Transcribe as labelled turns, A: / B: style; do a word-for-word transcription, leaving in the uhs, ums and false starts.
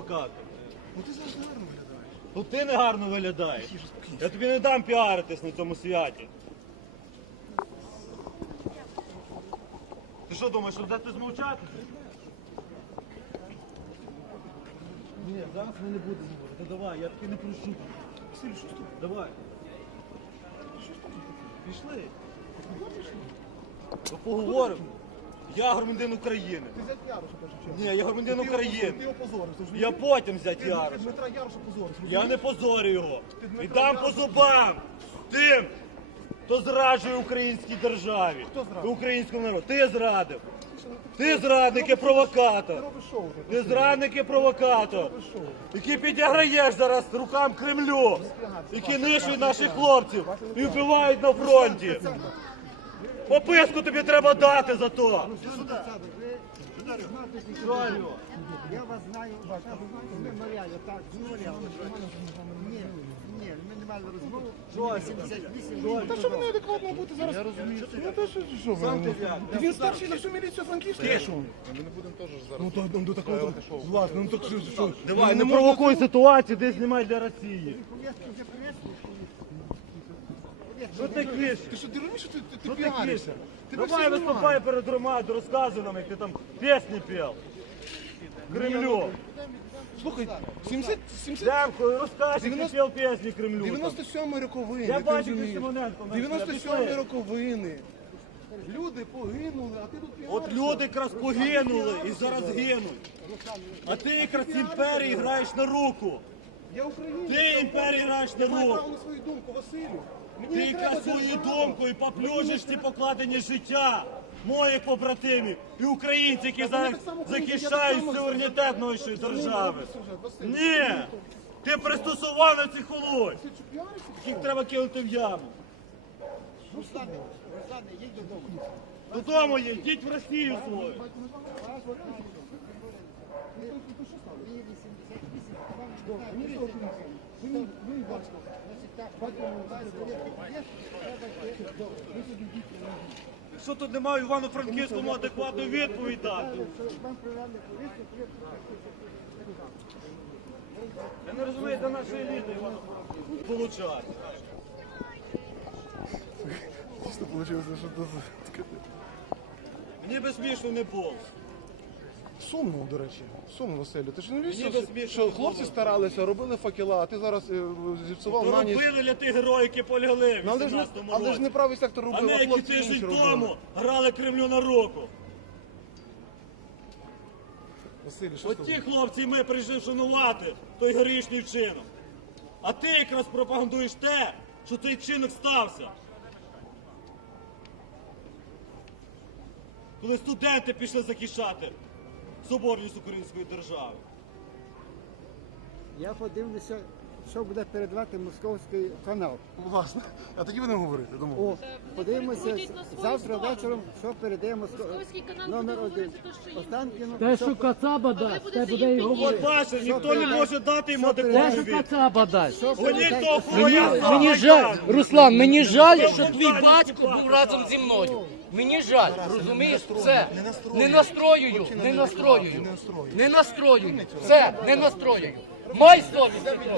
A: провокатор.
B: Ну ти завжди гарно виглядаєш.
A: Ну ти не гарно виглядаєш. Я тобі не дам піаритись на цьому святі. Ти що думаєш, що дати змовчати? Ні, зараз ми не будемо говорити. Давай, я таки не прошу.
B: Василь, що з тобою?
A: Давай.
B: Що з тобою?
A: Пішли.
B: Куди пішли?
A: Ну поговоримо. Я громадянин України.
B: Ти взять Яроша, першу чергу.
A: Ні, я громадянин
B: Ти
A: України.
B: Ти опозорився.
A: Я потім взяти
B: Ти
A: Яроша.
B: Дмитра Яроша позорився.
A: Я не позорю його.
B: Ти Дмитра
A: І дам по
B: Яроша
A: зубам тим, хто зраджує українській державі.
B: Хто зрадив?
A: І українському народу. Ти зрадив. Ти зрадник і провокатор.
B: Ти робиш шоу.
A: Ти зрадник і провокатор.
B: робиш шоу.
A: Який підіграєш зараз рукам Кремлю. Які нищують наших хлопців і вбивають на фронті. Пописку тобі треба дати за то.
C: Я вас знаю, ми меморіалі, так, з меморіалу. Ні, ні, ми не мали розмову. вісімдесят вісім.
B: Та що ви неадекватно бути зараз? Я розумію. Ну то що, що ви?
A: Сам ти як?
B: Та Він старший на всю міліцію Франківська.
A: Ти.
B: Що?
D: Ми не будемо теж зараз.
B: Ну то ну, до такого. Власне, ну так що, що?
A: Давай,
B: Ну,
A: не провокуй ситуацію, де знімай для Росії.
C: Пов'язки вже принесли.
A: Що ти кліш?
B: Ти що, ти розумієш, що ти, ти,
A: Що
B: ти
A: ти
B: піаришся?
A: кліш?
B: Тебе
A: Давай
B: всі
A: виступай
B: знімають.
A: перед громадою, розказуй нам, як ти там пісні пів. Кремлю.
B: Слухай, сімдесят, сімдесят,
A: Демко, розкажи, як ти
B: дев'яносто-
A: пів пісні Кремлю. там.
B: дев'яносто сьомі роковини.
A: Я
B: ти
A: бачу, ти
B: розумієш?
A: Симоненко на
B: дев'яносто
A: пішли.
B: сьомі роковини. Люди погинули, а ти тут
A: От
B: піаришся.
A: люди якраз погинули і зараз гинуть. А ти якраз імперії граєш на руку.
B: Я українець.
A: Ти імперії граєш на
B: Я маю
A: руку.
B: право на свою думку, Василю. Мені
A: Ти
B: не треба
A: якраз свою
B: держава.
A: думку і поплюжиш ті покладені життя моїх побратимів і українців, які зараз
B: так само українці, я
A: захищають
B: так само-
A: суверенітет нашої держави.
B: Василь,
A: Ні! Ти пристосував на цих холодь,
B: ти що, піаришся?
A: яких треба кинути в яму.
C: Руслане, Руслане, їдь додому.
A: Додому є, йдіть в Росію свою.
C: Мені вісімдесят вісім, вам
B: Ви, ви, батько.
C: значить так, є, треба йти.
A: Що тут немає Івано-Франківському адекватну відповідь дати?
C: Вам привели повістку, при-
A: Я не розумію, де наша еліта Івано-Франківська получає.
B: Що вийшло, що це?
A: Мені би смішно не було.
B: Сумно, до речі. Сумно, Василю. Ти ж не
A: Мені
B: віриш,
A: би
B: що,
A: смішно
B: що
A: не
B: хлопці
A: було.
B: старалися, робили факела, а ти зараз е, зіпсував на ніч.
A: Робили для тих героїв, які полягли в
B: Ну, але ж не,
A: вісімнадцятому
B: але ж
A: році.
B: не правий сектор
A: А
B: робив,
A: не
B: а
A: які
B: хлопці
A: тиждень
B: інші робили.
A: тому грали Кремлю на руку.
B: Василь, що з
A: От
B: тобою?
A: ті хлопці, ми прийшли шанувати той героїчний вчинок. А ти якраз пропагандуєш те, що цей вчинок стався. Коли студенти пішли захищати соборність української держави.
C: Я подивлюся, що буде передавати московський канал.
B: Власне. А тоді будемо говорити, думаю.
C: О, подивимося
E: Виходіть на свою
C: завтра
E: сторону.
C: вечором, що передає Моско...
E: Московський канал
C: номер
E: буде
C: один.
E: говорити те, що їм
C: Останкіно.
F: Те,
C: що
F: що Кацаба
E: А ви
F: дасть,
E: будете
F: те буде і
E: їм
A: От
F: говорити.
A: бачиш, ніхто не може дати йому
F: Те,
A: адекватну
F: що
A: відповідь.
F: Кацаба дасть.
A: Гоніть того
F: Мені,
A: хуя
F: мені
A: за
F: жаль,
A: Майдан.
F: Руслан, мені жаль, що
A: Богдан
F: твій батько
A: Степанович.
F: був разом зі мною. Мені жаль, розумієш? Все. Не настроюю, не настроюю. Не настроюю. Все, не настроюю. Май совість.